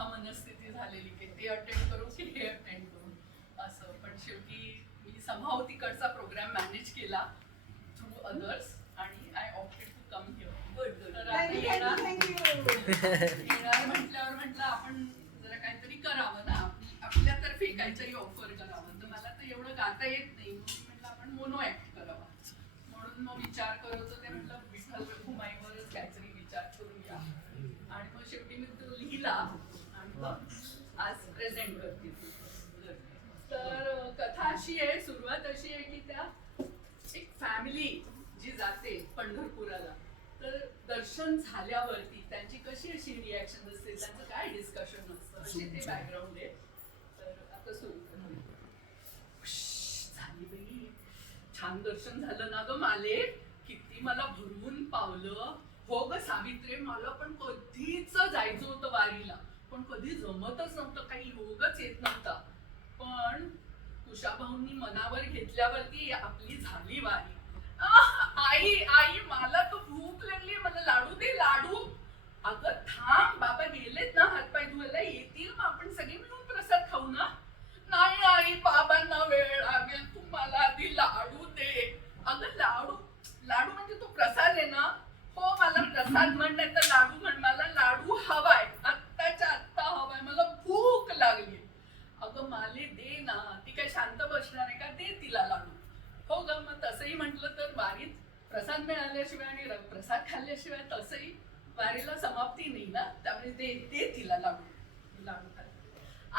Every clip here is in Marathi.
द्वंद्वा मनस्थिती झालेली की ते अटेंड करू की हे अटेंड करू असं. पण शेवटी मी समहाव तिकडचा प्रोग्राम मॅनेज केला थ्रू अदर्स आणि I opted to come here. तर येणार म्हटल्यावर म्हटलं आपण जरा काहीतरी करावं ना, आपल्यातर्फे काहीतरी ऑफर करावं. तर मला तर एवढं गाता येत नाही, म्हटलं आपण मोनो ऍक्ट करावा. म्हणून मग विचार करत होते, म्हटलं विठ्ठल रखुमाईवरच काहीतरी विचार करूया. आणि मग शेवटी मी तो लिहिला आणि मग आज प्रेझेंट करते. तर कथा अशी आहे, सुरुवात अशी आहे की त्या एक फॅमिली जी जाते पंढरपुराला, तर दर्शन झाल्यावरती त्यांची कशी अशी रिॲक्शन असते, त्यांचं काय डिस्कशन असतं, असे ते बॅकग्राऊंड आहे. तर आता सुरू झाली बाई, छान दर्शन झालं ना ग माले, किती मला भरवून पावलं. हो ग सावित्रे, मला पण कधीच जायचं होतं वारीला, पण कधी जमतच नव्हतं, काही योगच येत नव्हता. पण कुशाभाऊंनी मनावर घेतल्यावरती आपली झाली वारी. आई आई मला तर भूक लागली, मला लाडू दे लाडू. अगं थांब, बाबा गेलेत ना हातपाय धुवायला, येतील मग आपण सगळे मिळून प्रसाद खाऊ ना. नाही आई, बाबांना वेळ लागेल, तू मला आधी लाडू दे. अगं लाडू लाडू म्हणजे तो प्रसाद आहे ना. हो मला प्रसाद म्हण नाही तर लाडू म्हण, मला लाडू हवाय, आत्ताच्या आत्ता हवाय, मला भूक लागली. अगं माले दे ना, ती काय शांत बसणार आहे का, दे तिला लाडू. हो ग, मग तसंही म्हटलं तर वारीत प्रसाद मिळाल्याशिवाय आणि प्रसाद खाल्ल्याशिवाय तसंही वारीला समाप्ती नाही ना, त्यामुळे दे तिला लाडू. लाडू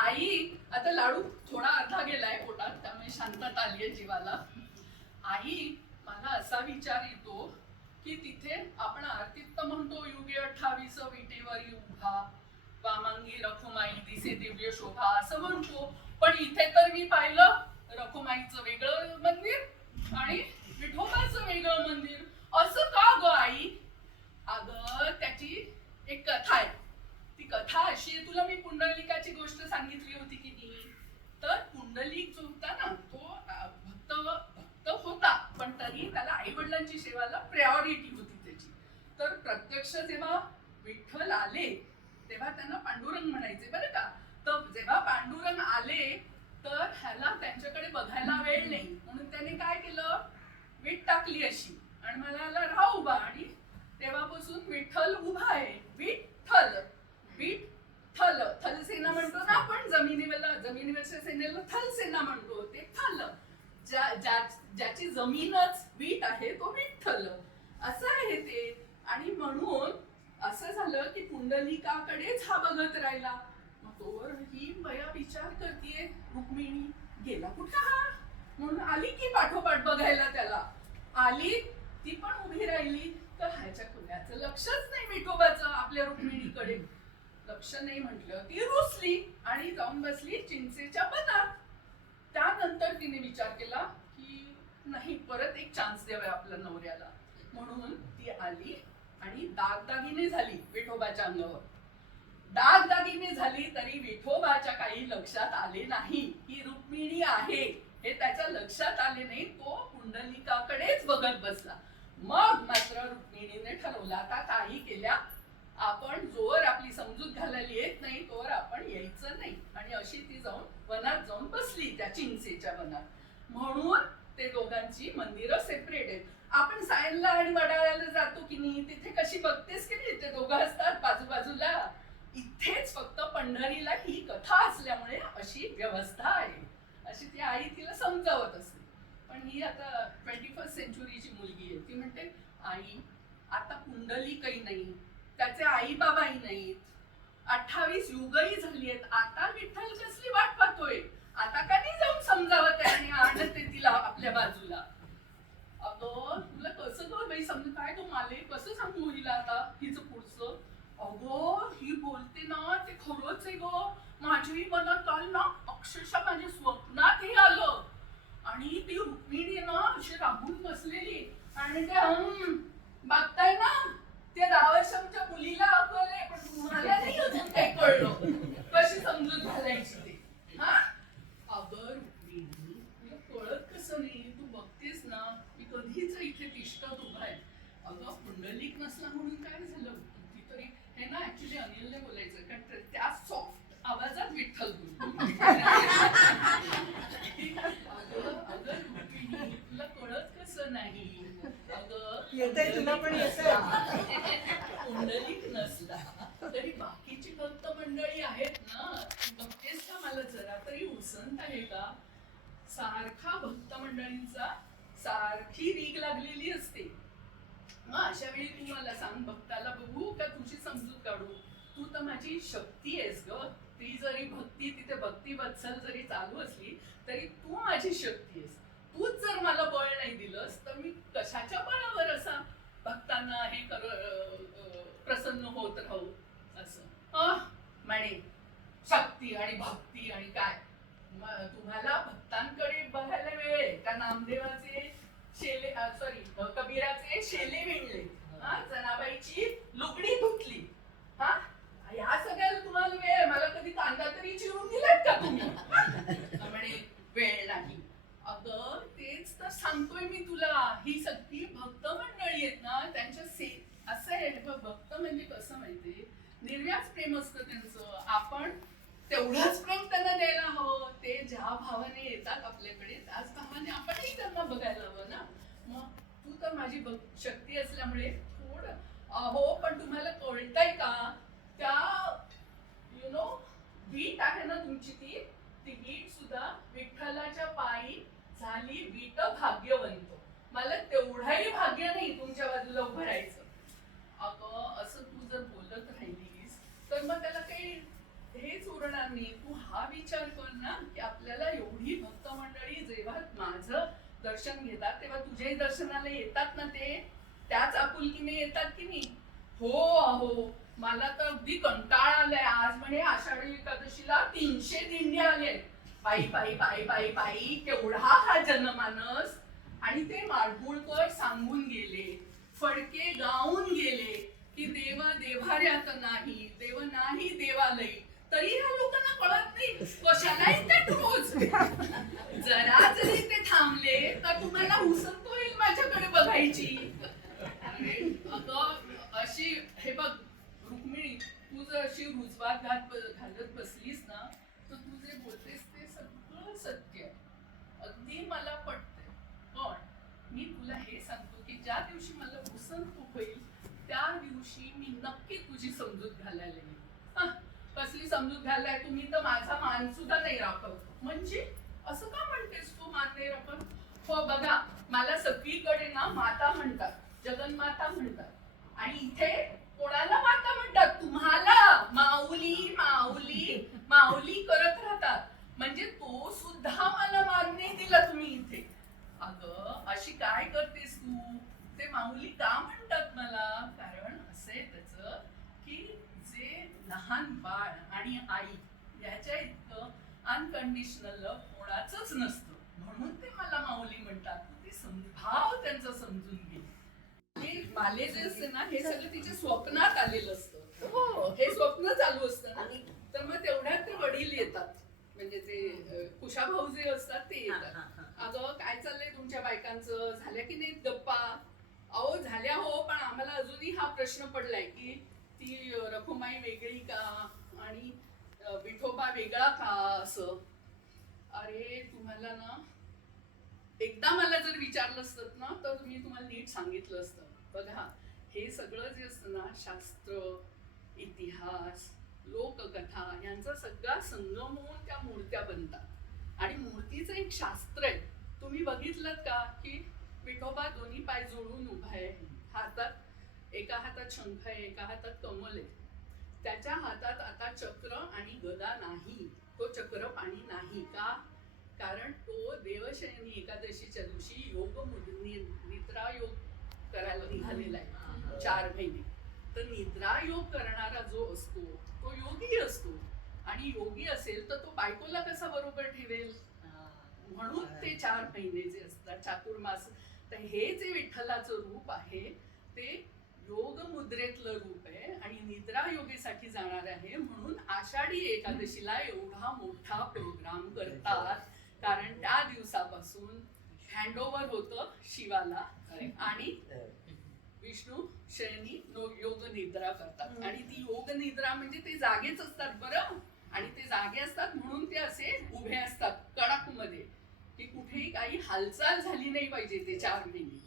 आई, आता लाडू थोडा अर्धा गेलाय पोटात, त्यामुळे शांतता आलीये जीवाला. आई, मला असा विचार येतो की तिथे आपण आरतीत तर म्हणतो युगे 28 विटेवरी उभा, वामांगी रखुमाई दिसे दिव्य शोभा असं म्हणतो, पण इथे तर मी पाहिलं रखुमाईचं वेगळं मंदिर आणि विठोबाचं वेगळं मंदिर. असं का ग आई? अगं त्याची एक कथा आहे. ती कथा अशी आहे, तुला मी पुंडलिकाची गोष्ट सांगितली होती की नाही. तर पुंडलिक जो होता ना, तो भक्त होता, पण तरी त्याला आई वडिलांची सेवाला प्रायोरिटी होती त्याची. तर प्रत्यक्ष जेव्हा विठ्ठल आले तेव्हा त्यांना पांडुरंग म्हणायचे बरं का. तर जेव्हा पांडुरंग आले तर ह्याला त्यांच्याकडे बघायला वेळ नाही, म्हणून त्याने काय केलं, वीट टाकली अशी आणि म्हणाला राहा उभा. आणि तेव्हापासून विठ्ठल उभा आहे. विठ्ठल विठ्ठल, थलसेना म्हणतो ना आपण, जमिनीवरच्या सेनेला थलसेना म्हणतो, ते थल. ज्याची जमीनच वीट आहे तो विठ्ठल, असं आहे ते. आणि म्हणून असं झालं की पुंडलिकाकडेच हा बघत राहिला. मग तोवर ही बया विचार करतीये, रुक्मिणी गेला कुठं हा, म्हणून आली की पाठोपाठ बघायला त्याला. आली, ती पण उभी राहिली, तर ह्याच्या कुणाचं लक्षच नाही विठोबाचं आपल्या रुक्मिणीकडे. लक्ष नाही म्हटलं, ती रुसली आणि जाऊन बसली चिंचेच्या बनात. त्यानंतर तिने विचार केला की नाही, परत एक चान्स द्यावा आपल्या नवऱ्याला. म्हणून ती आली आणि दागदागिने झाली विठोबाच्या अंगावर. दागदागिने झाली तरी विठोबाच्या काही लक्षात आले नाही ही रुक्मिणी आहे, हे त्याच्या लक्षात आले नाही. तो पुंडलिकाकडेच बघत बसला. मग मात्र रुक्मिणीने ठरवलं, आता काही केल्या आपण, जोवर आपली समजूत घालायला येत नाही तोवर आपण यायचं नाही. आणि अशी ती जाऊन वनात जाऊन बसली, त्या चिंचेच्या वनात. म्हणून ते दोघांची मंदिरं सेपरेट आहेत. आपण सायनला आणि वडाळ्याला जातो की नाही, तिथे कशी बघतेस की नाही, ते दोघं असतात बाजूबाजूला. इथेच फक्त पंढरीला ही कथा असल्यामुळे अशी व्यवस्था आहे, अशी ती आई तिला समजावत असते. पण ही आता 21st सेंचुरीची मुलगी आहे. ती म्हणते, आई आता पुंडलिकही नाही, त्याचे आई बाबाही नाहीत, 28 युगही झाली आहेत, आता विठ्ठल कसली वाट पाहतोय, आता का नाही जाऊन समजावं त्याने, आणते तिला आपल्या बाजूला. अगं तुला कसं ग बाई समजून, काय तू माले कसं सांगू हिला आता हिचं पुढचं. अगो ही बोलते ना ते खरंच आहे ग, माझ्याही मनात आलं ना, अक्षरशः माझ्या स्वप्नात हे आलं. आणि ती रुक्मिणी ना अशी राहून बसलेली आणि ते बघताय ना, त्या 10 वर्षांच्या मुलीला अकलले, पण तुम्हाला नाही अजून काही कळलं कशी समजूत घालायची ते. हा अगं रुक्मिणी, तुला कळत कसं नाही, तू बघतेस ना मी कधीच इथे तिष्ठत उभा आहे. अगं पुंडलिक नसला म्हणून काय झालं, कितीतरी हे ना ऍक्च्युली अनिलने बोलायचं, कारण त्या सॉफ्ट अगं रुक्मिणी, तुला कळत कसं नाही? अगं येतंय, तुला पण येतंय. पुंडलिक नसला तरी बाकीची भक्त मंडळी आहेत ना, बघतेस का मला जरा तरी उसंत आहे का? सारखा भक्त मंडळींचा सारखी रीग लागलेली असते. मग अशा वेळी तू मला सांग, भक्ताला बघू का तुझी समजूत काढू? तू तर माझी शक्ती आहेस ग. ती जरी भक्ती तिथे भक्ती वत्सल जरी चालू असली तरी तू माझी शक्ती आहेस. तूच जर मला बळ नाही दिलंस तर मी कशाच्या बळावर असा भक्तांना हे प्रसन्न होत राहू असं? म्हणे शक्ती आणि भक्ती आणि काय, तुम्हाला भक्तांकडे बघायला वेळ आहे का? नामदेवाचे शेले, सॉरी कबीराचे शेले विणले, जनाबाईची लुगडी धुतली, ह्या सगळ्याला तुम्हाला वेळ? मला कधी कांदा तरी चिरून दिलात का तुम्ही? म्हणे वेळ नाही. अगं तेच तर सांगतोय मी तुला, ही सगळी भक्त मंडळी आहेत ना, त्यांच्या असं आहे भक्त म्हणजे कसं माहितीये, निर्व्याज प्रेम असतं त्यांचं. आपण तेवढंच प्रेम त्यांना द्यायला हवं. ते ज्या भावाने येतात आपल्याकडे त्याच भावाने आपणही त्यांना बघायला हवं ना. मग तू तर माझी शक्ती असल्यामुळे थोडं हो, पण तुम्हाला कळतंय का? त्या वीट आहे ना तुमची, ती वीट सुद्धा विठ्ठलाच्या पायी झाली वीट भाग्यवंत. मला तेवढंही भाग्य नाही तुमच्या बाजूला उभं राहायचं. अगं असं तू जर बोलत राहिलीस तर मग त्याला काही हेच उरणार नाही. तू हा विचार कर ना की आपल्याला एवढी भक्त मंडळी जेव्हा माझं दर्शन घेतात तेव्हा तुझ्याही दर्शनाला येतात ना, ते त्याच आपुलकीने येतात की नाही? हो अहो, मला तर अगदी कंटाळा आलाय. आज म्हणे आषाढी एकादशीला 300 दिंड्या आले. बाई बाई बाई बाई बाई, केवढा हा जनमानस. आणि ते माडगुळकर सांगून गेले, फडके गाऊन गेले की देव देव्हाऱ्यात नाही, देव नाही देवालयी. तरी ह्या लोकांना कळत नाही कशाला येतात रोज. जरा जरी ते थांबले तर तुम्हाला उसंत होईल माझ्याकडे बघायची. अगं अशी हे बघ रुक्मिणी, तू जर अशी रुजवात घालत बसलीस ना तर तू जे बोलतेस ते सगळं सत्य आहे, अगदी मला पटतंय. पण मी तुला हे सांगतो की ज्या दिवशी मला उसंत होईल त्या दिवशी मी नक्की तुझी समजूत घालायला येईल. कसली समजूत घालाय? तुम्ही तर माझा मान सुद्धा नाही राखत. म्हणजे असं का म्हणतेस तू मान नाही राखत? हो बघा, मला सगळीकडे ना माता म्हणतात, जगन्माता म्हणतात, आणि इथे कोणाला माता म्हणतात? तुम्हाला माऊली माऊली माऊली करत राहतात. म्हणजे तो सुद्धा मला मान नाही दिला तुम्ही इथे. अगं अशी काय करतेस तू? ते माऊली का म्हणतात मला? कारण असं आहे त्याचं की जे लहान बाळ आणि आई याच्या इतकं अनकंडिशनल कोणाचंच नसतं, म्हणून ते मला माऊली म्हणतात. ते भाव त्यांचा समजून घे. माले जे असते ना हे सगळं तिच्या स्वप्नात आलेलं असतं. हो, हे स्वप्न चालू असतं ना, तर मग तेवढ्यात ते वडील येतात, म्हणजे ते कुशाभाऊ जे असतात ते येतात. अगं काय चाललंय तुमच्या बायकांचं? झाल्या की नाही गप्पा? अहो झाल्या हो, पण आम्हाला अजूनही हा प्रश्न पडलाय की ती रखुमाई वेगळी का आणि विठोबा वेगळा का असं. अरे तुम्हाला ना एकदा मला जर विचारलं असतं ना तर मी तुम्हाला नीट सांगितलं असतं. बघा हे सगळं जे असतं ना, शास्त्र, इतिहास, लोककथा यांचा सगळा संगम होऊन त्या मूर्त्या बनतात. आणि मूर्तीचं एक शास्त्र आहे. तुम्ही बघितलं का की विठोबा दोन्ही पाय जोडून उभा आहे, हातात एका हातात शंख आहे, एका हातात कमल आहे. त्याच्या हातात आता चक्र आणि गदा नाही, तो चक्र पाणी नाही का? कारण तो देवशयनी एकादशीच्या दिवशी निद्रा योग करायला निघालेला आहे 4 महिने. तर निद्रा योग करणारा जो असतो तो योगी असतो, आणि योगी असेल तर तो बायकोला कसा बरोबर ठेवेल? म्हणून ते 4 महिने जे असतात चातुर्मास. तर हे जे विठ्ठलाचं रूप आहे ते योग मुद्रेतलं रूप आहे आणि निद्रा योगेसाठी जाणार आहे. म्हणून आषाढी एकादशीला एवढा मोठा प्रोग्राम करतात, कारण त्या दिवसापासून हँडओव्हर होतं शिवाला आणि विष्णू शयनी योग निद्रा करतात. आणि ती योग निद्रा म्हणजे ते जागेच असतात बरं, आणि ते जागे असतात म्हणून ते असे उभे असतात कडाकमध्ये, की कुठेही काही हालचाल झाली नाही पाहिजे ते 4 महिने.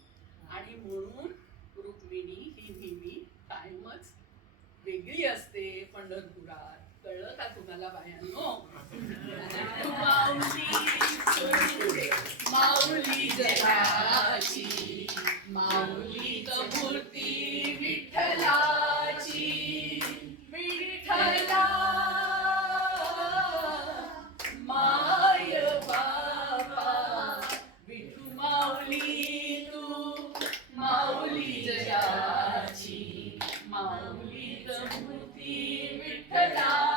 आणि म्हणून रुक्मिणी ही नेहमी कायमच वेगळी असते पंढरपुरात. कळलं का तुम्हाला बायांनो? माऊली जगाची, माऊलीच मूर्ती विठ्ठलाची, विठ्ठला माय बापा, विठू माऊली तू माऊली जगाची, माऊलीच मूर्ती विठ्ठला.